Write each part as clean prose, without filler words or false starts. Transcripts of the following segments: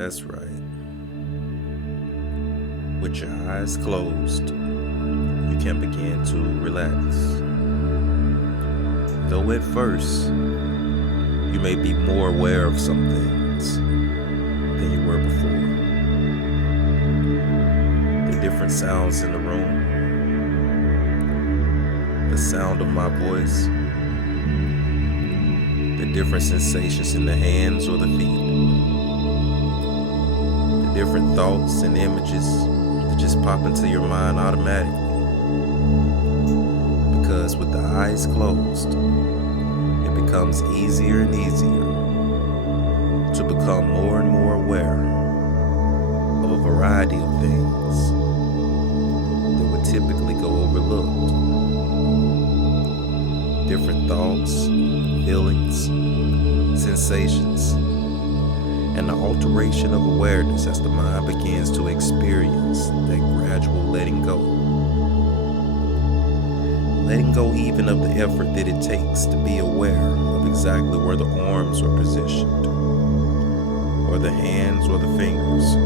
That's right. With your eyes closed, you can begin to relax. Though at first, you may be more aware of some things than you were before. The different sounds in the room, the sound of my voice, the different sensations in the hands or the feet, the different thoughts and images that just pop into your mind automatically. Because with the eyes closed, it becomes easier and easier to become more and more aware of a variety of things that would typically go overlooked. Different thoughts, feelings, sensations, and the alteration of awareness as the mind begins to experience that gradual letting go. Letting go even of the effort that it takes to be aware of exactly where the arms are positioned, or the hands or the fingers,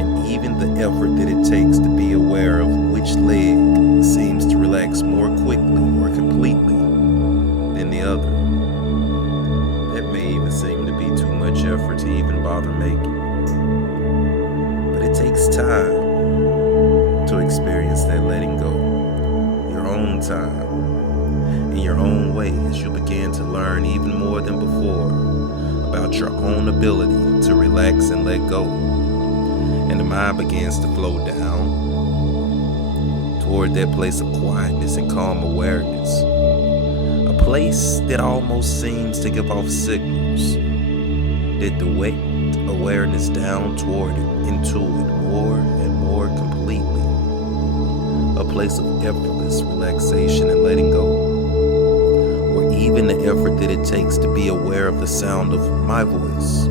and even the effort that it takes to be aware of which leg seems to relax more quickly or completely than the other. That may even seem to be too much effort to even bother making. But it takes time to experience that letting go. Your own time, in your own way, as you begin to learn even more than before about your own ability to relax and let go. And the mind begins to flow down toward that place of quietness and calm awareness. A place that almost seems to give off signals that the weight awareness down toward it, into it more and more completely. A place of effortless relaxation and letting go. Or even the effort that it takes to be aware of the sound of my voice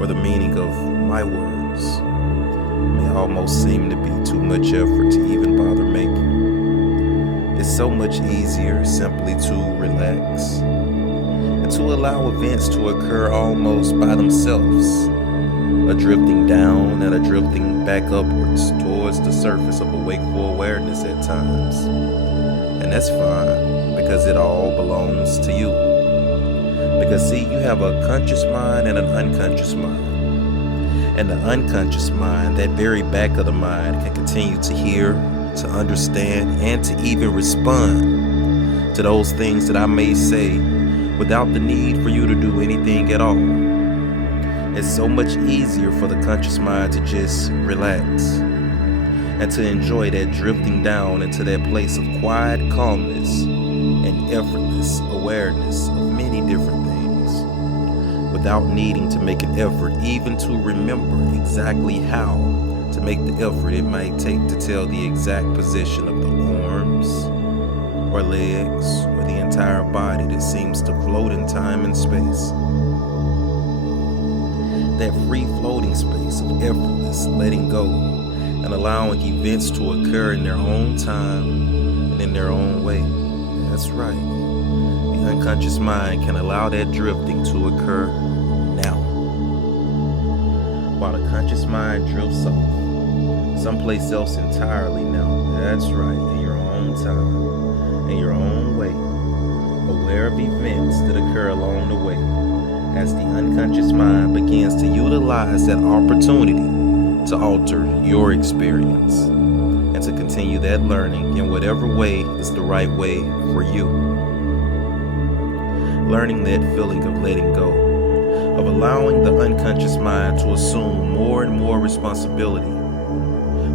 or the meaning of my words may almost seem to be too much effort to even bother making. It's so much easier simply to relax and to allow events to occur almost by themselves, a drifting down and a drifting back upwards towards the surface of a wakeful awareness at times. And that's fine, because it all belongs to you. Because see, you have a conscious mind and an unconscious mind. And the unconscious mind, that very back of the mind, can continue to hear, to understand, and to even respond to those things that I may say without the need for you to do anything at all. It's so much easier for the conscious mind to just relax and to enjoy that drifting down into that place of quiet calmness and effortless awareness of many different things without needing to make an effort even to remember exactly how to make the effort it might take to tell the exact position of the arms or legs or the entire body that seems to float in time and space. That free floating space of effortless letting go and allowing events to occur in their own time and in their own way. That's right. The unconscious mind can allow that drifting to occur now, while the conscious mind drifts off someplace else entirely now. That's right, in your own time, in your own way, aware of events that occur along the way, as the unconscious mind begins to utilize that opportunity to alter your experience and to continue that learning in whatever way is the right way for you. Learning that feeling of letting go, of allowing the unconscious mind to assume more and more responsibility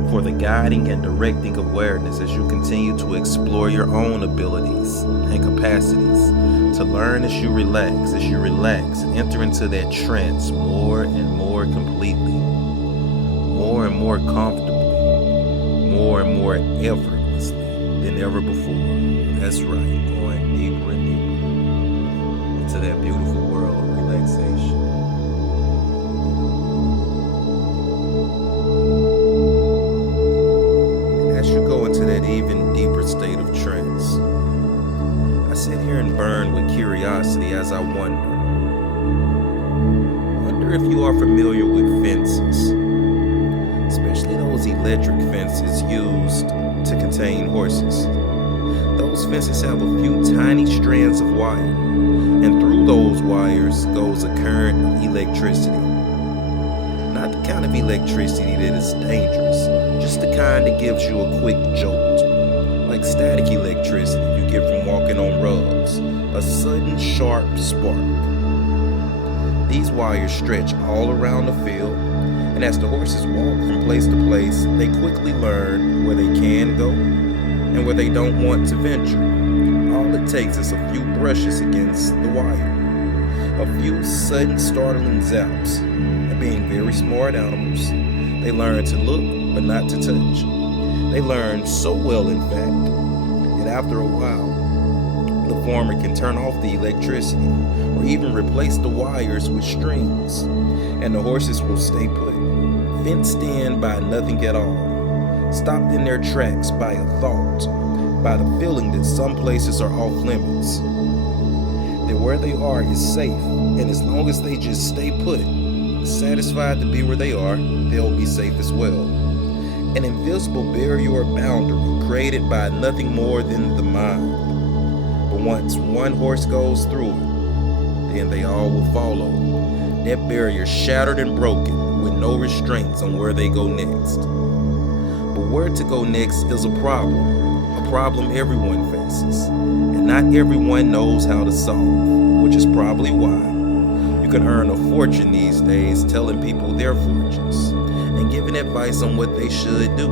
for the guiding and directing awareness as you continue to explore your own abilities and capacities to learn as you relax and enter into that trance more and more completely, more and more comfortably, more and more effortlessly than ever before. That's right, going deeper and deeper into that beautiful world of relaxation. Even deeper state of trance, I sit here and burn with curiosity as I wonder wonder if you are familiar with fences, especially those electric fences used to contain horses. Those fences have a few tiny strands of wire, and through those wires goes a current of electricity. Not the kind of electricity that is dangerous, just the kind that gives you a quick jolt, like static electricity you get from walking on rugs, a sudden sharp spark. These wires stretch all around the field, and as the horses walk from place to place, they quickly learn where they can go and where they don't want to venture. All it takes is a few brushes against the wire, a few sudden startling zaps, and being very smart animals, they learn to look but not to touch. They learn so well, in fact, that after a while, the farmer can turn off the electricity or even replace the wires with strings, and the horses will stay put, fenced in by nothing at all, stopped in their tracks by a thought, by the feeling that some places are off limits, that where they are is safe, and as long as they just stay put, satisfied to be where they are, they'll be safe as well. An invisible barrier or boundary created by nothing more than the mind. But once one horse goes through it, then they all will follow. That barrier shattered and broken with no restraints on where they go next. But where to go next is a problem everyone faces, and not everyone knows how to solve, which is probably why you can earn a fortune these days telling people their fortunes and giving advice on what they should do.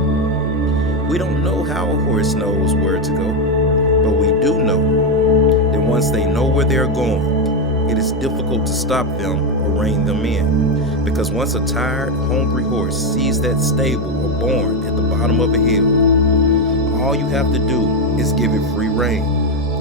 We don't know how a horse knows where to go, but we do know that once they know where they're going, it is difficult to stop them or rein them in, because once a tired, hungry horse sees that stable or barn at the bottom of a hill, all you have to do is give it free rein,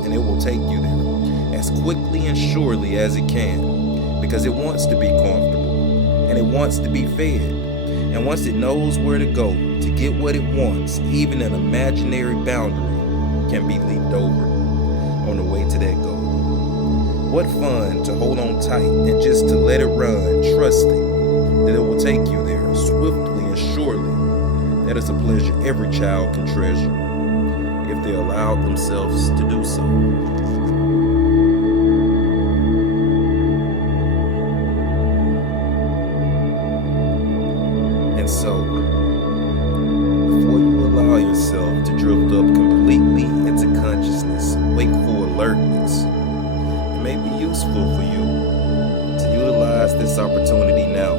and it will take you there as quickly and surely as it can, because it wants to be comfortable, and it wants to be fed, and once it knows where to go to get what it wants, even an imaginary boundary can be leaped over on the way to that goal. What fun to hold on tight and just to let it run, trusting that it will take you there swiftly and surely. That is a pleasure every child can treasure, if they allow themselves to do so. And so, before you allow yourself to drift up completely into consciousness, wakeful alertness, it may be useful for you to utilize this opportunity now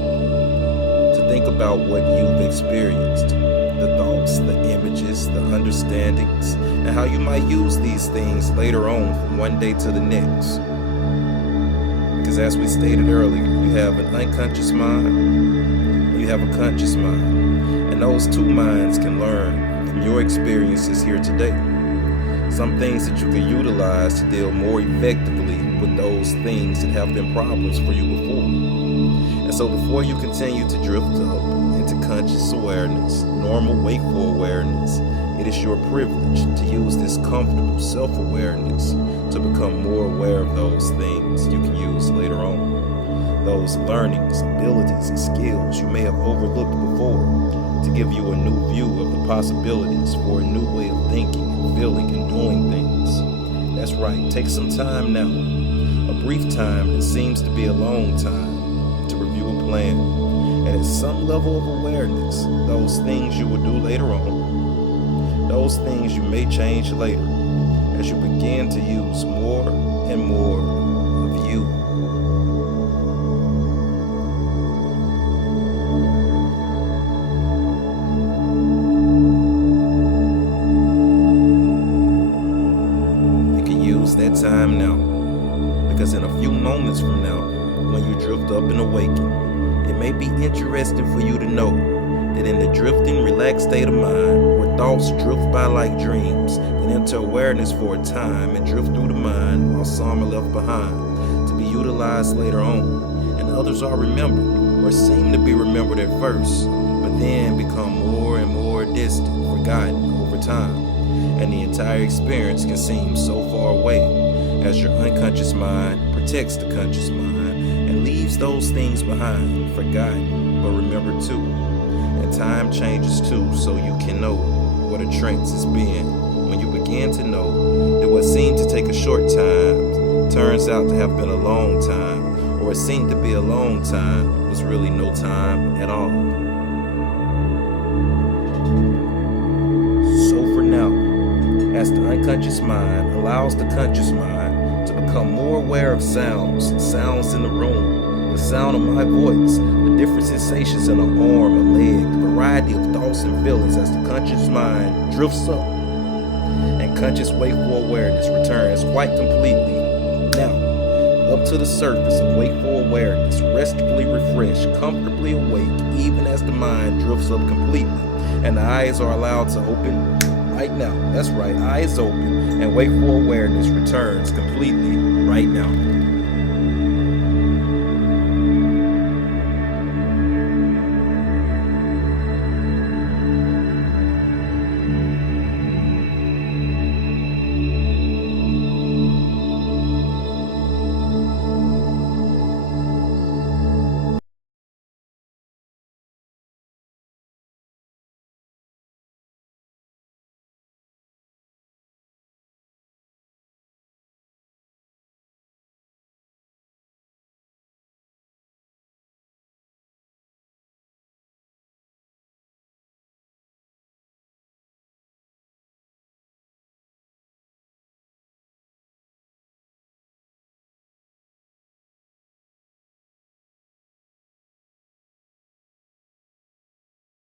to think about what you've experienced, the thoughts, the images, the understandings, and how you might use these things later on from one day to the next. Because as we stated earlier, you have an unconscious mind, you have a conscious mind, and those two minds can learn from your experiences here today. Some things that you can utilize to deal more effectively with those things that have been problems for you before. And so before you continue to drift up into conscious awareness, normal wakeful awareness, it is your privilege to use this comfortable self-awareness to become more aware of those things you can use later on. Those learnings, abilities, and skills you may have overlooked before to give you a new view of the possibilities for a new way of thinking and feeling and doing things. That's right, take some time now, a brief time that seems to be a long time, to review a plan. And at some level of awareness, those things you will do later on, those things you may change later, as you begin to use more and more of you. You can use that time now, because in a few moments from now, when you drift up and awaken, it may be interesting for you to know that in the drifting, relaxed state of mind, where thoughts drift by like dreams, that enter awareness for a time and drift through the mind while some are left behind to be utilized later on, and others are remembered or seem to be remembered at first, but then become more and more distant, forgotten over time, and the entire experience can seem so far away as your unconscious mind protects the conscious mind and leaves those things behind, forgotten, but remembered too. And time changes too, so you can know what a trance has been when you begin to know that what seemed to take a short time turns out to have been a long time, or it seemed to be a long time was really no time at all. So for now, as the unconscious mind allows the conscious mind to become more aware of sounds in the room, the sound of my voice, the different sensations in an arm, a leg, the variety of thoughts and feelings as the conscious mind drifts up and conscious wakeful awareness returns quite completely now up to the surface of wakeful awareness, restfully refreshed, comfortably awake, even as the mind drifts up completely and the eyes are allowed to open right now. That's right, eyes open, and wakeful awareness returns completely right now.